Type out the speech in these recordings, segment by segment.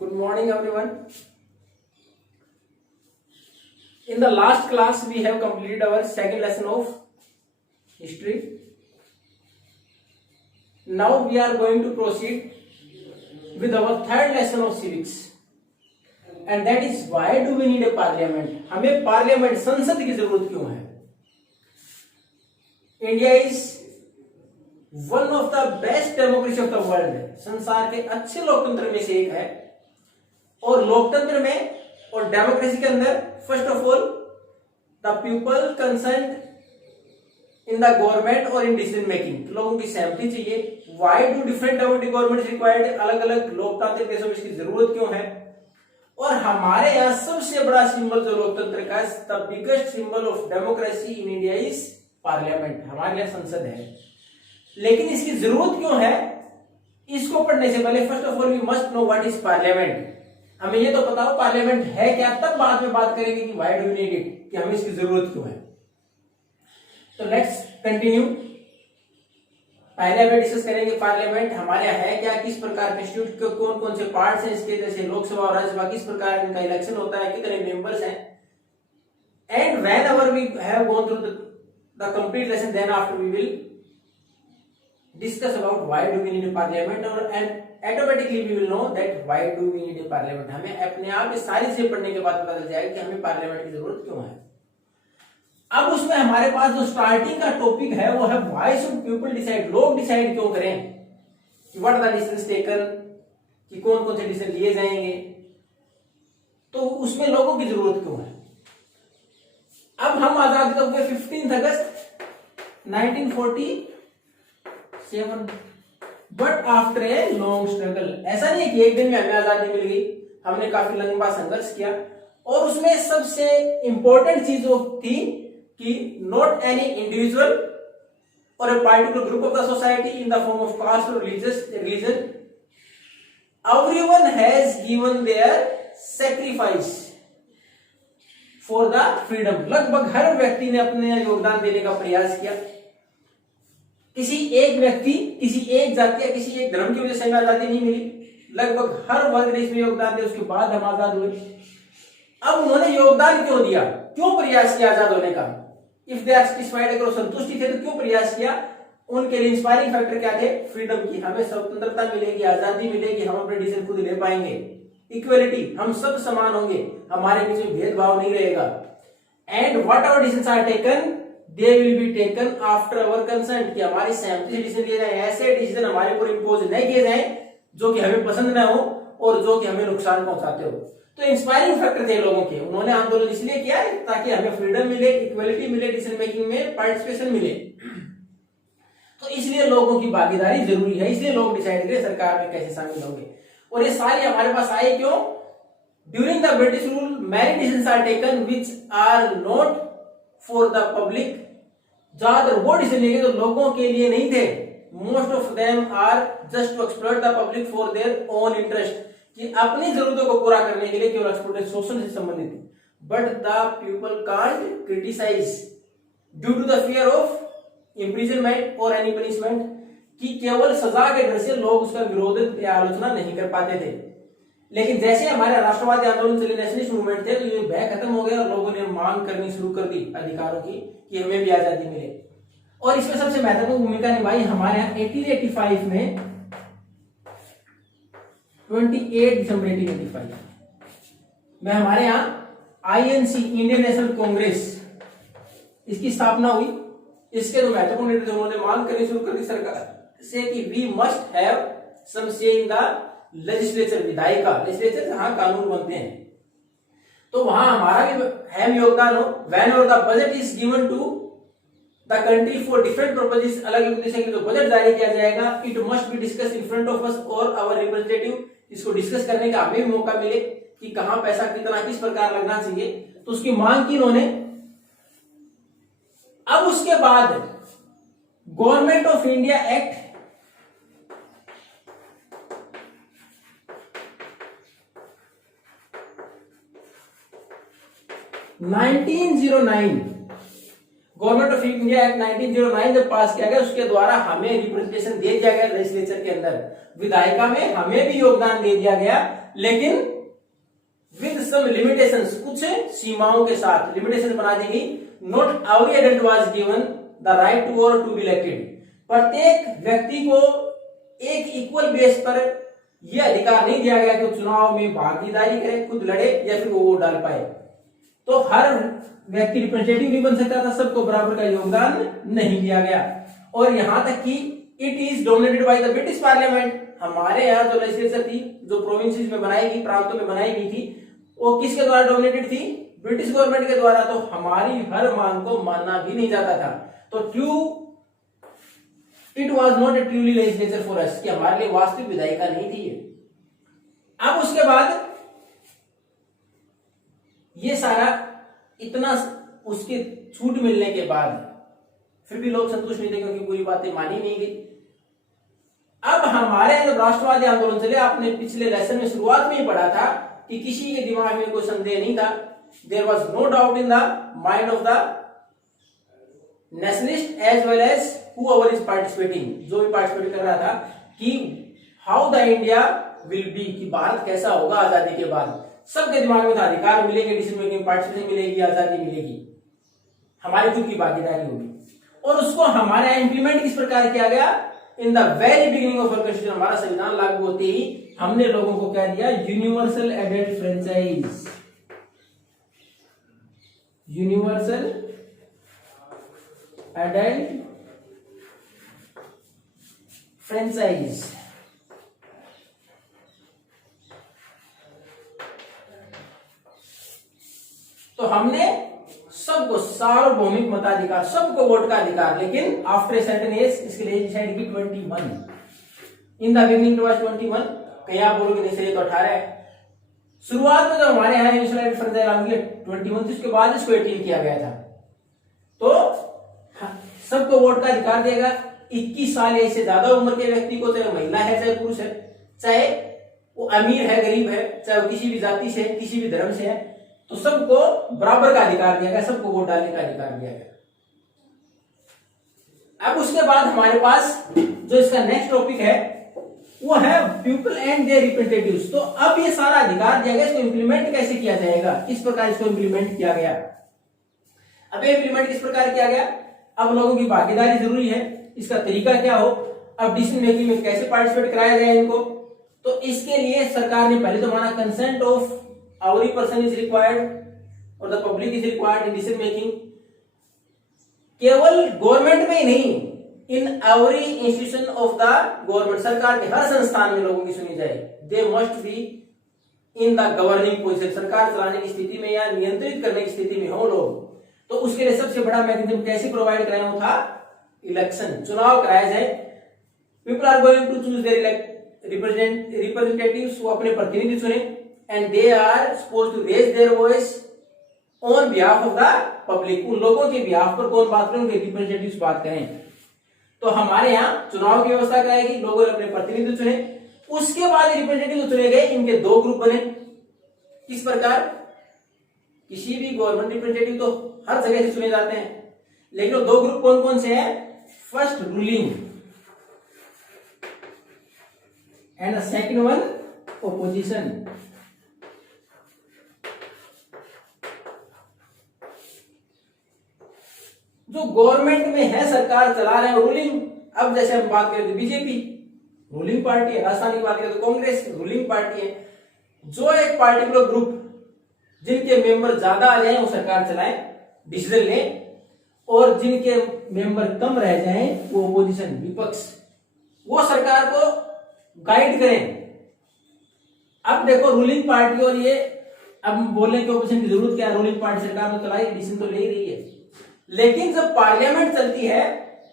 Good morning, everyone. In the last class, we have completed our second lesson of history. Now we are going to proceed with our third lesson of civics, and that is why do we need a parliament? हमें parliament संसद की जरूरत क्यों है? India is one of the best democracy of the world. संसार के अच्छे लोकतंत्र में से एक है. और लोकतंत्र में और डेमोक्रेसी के अंदर first of all the people concerned in the government और इन डिसीजन मेकिंग, लोगों की सहमति चाहिए. Why do different democratic government required? अलग अलग लोकतांत्रिक देशों में इसकी जरूरत क्यों है? और हमारे यहाँ सबसे बड़ा सिंबल जो लोकतंत्र का, the biggest symbol of democracy in India is parliament. हमारे यहाँ संसद है. लेकिन इसकी जरूरत क्यों है? इसको पढ़ने से पहले first of all we must know what is parliament. हमें ये तो पता हो पार्लियामेंट है क्या, तब बाद में बात करेंगे कि why do we need it, कि हमें इसकी जरूरत क्यों है. तो लेट्स कंटिन्यू. पहले हमें डिस्कस करेंगे पार्लियामेंट हमारे यहाँ है क्या, किस प्रकार कंस्टिट्यूट के कौन कौन से पार्ट्स हैं इसके, जैसे लोकसभा और राज्यसभा, किस प्रकार इनका इलेक्शन होता है, कितने मेंबर्स हैं. And whenever we have gone through the complete lesson, then after we will discuss about why do we need a parliament, and automatically we will know that why do we need a parliament. हमें अपने आप ये सारी चीजें पढ़ने के बाद पता चल जाएगा कि हमें पार्लियामेंट की जरूरत क्यों है. अब उसमें हमारे पास जो स्टार्टिंग का टॉपिक है वो है why should people decide, लोग डिसाइड क्यों करें, what are the decisions taken, कि कौन कौन से डिसीजन लिए जाएंगे. तो उसमें लोगों की जरूरत क्यों है. अब हम आजादी कब हुए? 15 अगस्त 1947. But after a long struggle. ऐसा नहीं है कि एक दिन में हमें आजादी मिल गई, हमने काफी लंबा संघर्ष किया. और उसमें सबसे इंपॉर्टेंट चीज वो थी कि not any individual or a particular group of the society in the form of caste or religion, everyone has given their sacrifice for the freedom. लगभग हर व्यक्ति ने अपने योगदान देने का प्रयास किया. किसी एक व्यक्ति, किसी एक जाति या किसी एक धर्म की वजह से हमें आजादी नहीं मिली. लगभग हर वर्ग ने इसमें योगदान दिया, उसके बाद हम आजाद हुए. अब उन्होंने योगदान क्यों दिया, क्यों प्रयास किया आजाद होने का? इफ दे आर सैटिस्फाइड, अगर वो संतुष्टि थे तो क्यों प्रयास किया? उनके लिए इंस्पायरिंग फैक्टर क्या थे? फ्रीडम की, हमें स्वतंत्रता मिलेगी, आजादी मिलेगी, हम अपने डिसीजन खुद ले पाएंगे. इक्वलिटी, हम सब समान होंगे, हमारे बीच में भेदभाव नहीं रहेगा. And what our decisions are taken, they will be taken after our consent, कि हमारी सहमति से डिसीजन लिए जाए. ऐसे डिसीजन हमारे ऊपर इंपोज नहीं किए जाए जो कि हमें पसंद ना हो और जो कि हमें नुकसान पहुंचाते हो. तो इंस्पायरिंग फैक्टर थे लोगों के. उन्होंने आंदोलन इसलिए किया ताकि हमें फ्रीडम मिले, इक्वलिटी मिले, डिसीजन मेकिंग में पार्टिसिपेशन मिले. तो इसलिए लोगों की भागीदारी जरूरी है. इसलिए लोग डिसाइड करें सरकार में कैसे शामिल होंगे. और ये सारी हमारे पास आए क्यों? During the British rule many decisions are taken which are not for the public. ज्यादातर वो डिसीजन लिए जो लोगों के लिए नहीं थे. Most of them are just to exploit the public for their own interest, कि अपनी जरूरतों को पूरा करने के लिए केवल एक्सप्लॉइटेशन, शोषण से संबंधित थी. But the people can't criticise due to the fear of imprisonment और एनी पनिशमेंट, कि केवल सजा के डर से लोग उसका विरोध या आलोचना नहीं कर पाते थे. लेकिन जैसे हमारे राष्ट्रवादी आंदोलन चले, नेशनलिस्ट मूवमेंट थे, तो ये भय खत्म हो गया और लोगों ने मांग करनी शुरू कर दी अधिकारों की, कि हमें भी आजादी मिले. और इसमें सबसे महत्वपूर्ण भूमिका निभाई हमारे यहाँ 1885 में 28 दिसंबर 1885 में हमारे यहाँ INC, इंडियन नेशनल कांग्रेस, इसकी स्थापना हुई. इसके जो महत्वपूर्ण लीडर थे उन्होंने मांग करनी शुरू कर दी सरकार से कि वी मस्ट हैव सम से इन द लेजिस्लेचर, विधायिका, लेजिस्लेचर जहां कानून बनते हैं, तो वहां हमारा भी अहम योगदान हो. Whenever the budget is given to the country for different purposes, अलग अलग उद्देश्य के लिए जो बजट जारी किया जाएगा, it must be discuss in front of us और आवर रिप्रेजेंटेटिव. इसको डिस्कस करने का हमें भी मौका मिले कि कहां पैसा कितना किस प्रकार लगना चाहिए. तो उसकी मांग की उन्होंने. अब उसके बाद government of India act 1909, government of India act 1909 जब पास किया गया, उसके द्वारा हमें रिप्रेजेंटेशन दे दिया गया लेजिस्लेचर के अंदर, विधायिका में हमें भी योगदान दे दिया गया लेकिन विद सम लिमिटेशंस, कुछ सीमाओं के साथ लिमिटेशन बना दी गई। Not every adult was given the right to और टू बी इलेक्टेड। प्रत्येक व्यक्ति को एक इक्वल बेस पर यह अधिकार नहीं दिया गया कि वो चुनाव में भागीदारी करे, खुद लड़े या फिर वो वोट डाल पाए। तो हर व्यक्ति रिप्रेजेंटेटिव नहीं बन सकता था, सबको बराबर का योगदान नहीं दिया गया। और यहां तक कि it is dominated by the British parliament. हमारे यहाँ जो लेजिस्लेचर थी, जो प्रोविंसेस में बनाई गई, प्रांतों में बनाई गई थी, वो किसके द्वारा डोमिनेटेड थी? ब्रिटिश गवर्नमेंट के द्वारा। तो हमारी हर मांग को मानना भी नहीं जाता था। तो it was not a truly legislature for us, कि हमारे लिए वास्तविक विधायिका नहीं थी ये। अब उसके बाद ये सारा इतना उसके छूट मिलने के बाद फिर भी लोग संतुष्ट नहीं थे, क्योंकि पूरी बातें मानी नहीं गई। अब हमारे जब राष्ट्रवादी आंदोलन चले, आपने पिछले लेसन में शुरुआत में ही पढ़ा था कि किसी के दिमाग में कोई संदेह नहीं था। There was no doubt in the mind of the nationalist as well as whoever is participating, जो भी पार्टिसिपेट कर रहा था, कि how the India will be, कि भारत कैसा होगा आजादी के बाद। सबके दिमाग में था अधिकार मिलेंगे, डिसीजन मेकिंग पार्टिसिपेशन मिलेगी, आजादी मिलेगी, हमारी खुद की भागीदारी होगी। और उसको हमारे यहाँ इंप्लीमेंट किस प्रकार किया गया? In the very beginning of our constitution, हमारा संविधान लागू होते ही हमने लोगों को क्या दिया? Universal adult franchise. Universal adult franchise. तो हमने सबको सार्वभौमिक मताधिकार, सबको वोट का अधिकार, लेकिन आफ्टर सर्टेन एज, इसके लिए डिसाइड की 21। In the beginning to 21। कहीं आप बोलोगे नहीं सर ये तो 18 है। शुरुआत में जब हमारे यहाँ यूनिवर्सल फ्रेंचाइज लागू किया 21 थी, उसके बाद इसको 18 किया गया था। तो सबको वोट का अधिकार देगा। 21 साल या इससे ज्यादा उम्र के व्यक्ति को, चाहे महिला है चाहे पुरुष है, चाहे वो अमीर है गरीब है, चाहे वो किसी भी जाति से है, किसी भी धर्म से है, तो सबको बराबर का अधिकार दिया गया, सबको वोट डालने का अधिकार दिया गया। अब उसके बाद हमारे पास जो इसका नेक्स्ट टॉपिक है वो है पीपल एंड देयर रिप्रेजेंटेटिव्स। तो अब ये सारा अधिकार दिया गया, इसको इंप्लीमेंट कैसे किया जाएगा, किस प्रकार इसको इंप्लीमेंट किया गया। अब ये इंप्लीमेंट किस प्रकार किया गया? अब लोगों की भागीदारी जरूरी है, इसका तरीका क्या हो, अब डिसीजन मेकिंग में कैसे पार्टिसिपेट कराया जाए इनको। तो इसके लिए सरकार ने पहले तो माना consent of every person is required और the public is required in decision making. केवल गवर्नमेंट में ही नहीं, in every institution of the government, सरकार के हर संस्थान में लोगों की सुनी जाए। They must be in the governing position, सरकार चलाने की स्थिति में या नियंत्रित करने की स्थिति में हो लोग। तो उसके लिए सबसे बड़ा मैकेनिज्म कैसे प्रोवाइड कराया वो था? इलेक्शन, चुनाव कराया जाए। People are going to choose their representatives, वो अपने प्रतिनिधि चुने, and they are suppose to raise their voice on behalf of the public. उन लोगों के बिहाफ पर कौन बात करें? उनके रिप्रेजेंटेटिव्स बात करें। तो हमारे यहाँ चुनाव की व्यवस्था कराएगी, लोगों ने अपने प्रतिनिधि चुने, उसके बाद रिप्रेजेंटेटिव चुने गए, इनके 2 ग्रुप बने। किस प्रकार? किसी भी गवर्नमेंट रिप्रेजेंटेटिव तो हर जगह से चुने जाते हैं, लेकिन वो 2 ग्रुप कौन कौन से हैं? First ruling and second one opposition. जो गवर्नमेंट में है, सरकार चला रहे हैं, रूलिंग। अब जैसे हम बात करें तो बीजेपी रूलिंग पार्टी है, राजस्थान की बात करें तो कांग्रेस रूलिंग पार्टी है। जो एक पार्टिकुलर ग्रुप जिनके मेंबर ज्यादा आ जाए वो सरकार चलाए, डिसीजन ले, और जिनके मेंबर कम रह जाएं वो ओपोजिशन, विपक्ष, वो सरकार को गाइड करें। अब देखो रूलिंग पार्टी और ये, अब बोलने की ओपोजिशन की जरूरत क्या है? रूलिंग पार्टी सरकार तो चलाई, डिसीजन तो ले ही रही है, लेकिन जब पार्लियामेंट चलती है,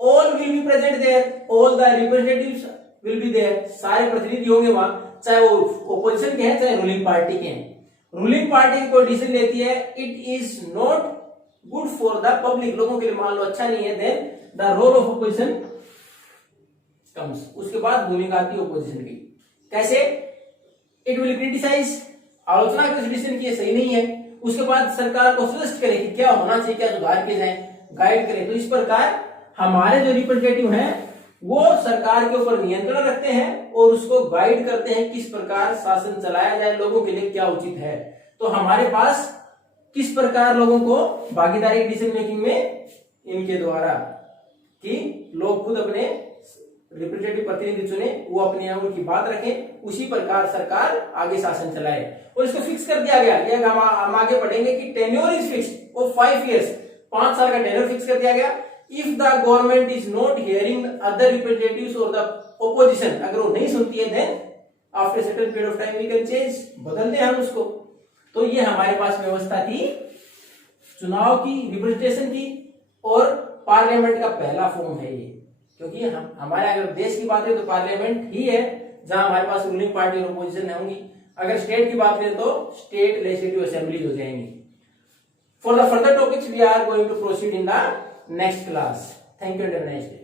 all will be present there, all the representatives will be there, सारे प्रतिनिधि होंगे वहां, चाहे वो ओपोजिशन के हैं चाहे रूलिंग पार्टी के हैं। रूलिंग पार्टी कोई डिसीजन लेती है, it is not good for the public, लोगों के लिए मान लो अच्छा नहीं है, then the role of opposition comes. उसके बाद भूमिका आती है ओपोजिशन की। कैसे? इट विल क्रिटिसाइज, आलोचना किस डिसीजन की सही नहीं है, उसके बाद सरकार को सजेस्ट करे कि क्या होना चाहिए, क्या सुधार किए जाए, गाइड करे। तो इस प्रकार हमारे जो रिप्रेजेंटेटिव हैं वो सरकार के ऊपर नियंत्रण रखते हैं और उसको गाइड करते हैं किस प्रकार शासन चलाया जाए, लोगों के लिए क्या उचित है। तो हमारे पास किस प्रकार लोगों को भागीदारी डिसीजन मेकिंग में, इनके द्वारा, कि लोग खुद अपने रिप्रेजेंटेटिव प्रतिनिधि चुने, वो अपने यहाँ उनकी बात रखें, उसी प्रकार सरकार आगे शासन चलाए। और इसको फिक्स कर दिया गया, ये हम आगे पढ़ेंगे कि tenure is fixed of 5 years, 5 साल का टेन्योर फिक्स कर दिया गया। If the government is not hearing other representatives और द ओपोजिशन, अगर वो नहीं सुनती है, then after certain period of time we can change, बदल दें हम उसको। तो ये हमारे पास व्यवस्था थी चुनाव की, रिप्रेजेंटेशन की, और पार्लियामेंट का पहला फॉर्म है ये, क्योंकि हम हमारे अगर देश की बात है तो पार्लियामेंट ही है जहां हमारे पास रूलिंग पार्टी और ओपोजिशन होंगी। अगर स्टेट की बात करें तो स्टेट लेजिस्लेटिव असेंबलीज हो जाएंगी। For the further topics we are going to proceed in the next class. Thank you and have a nice day.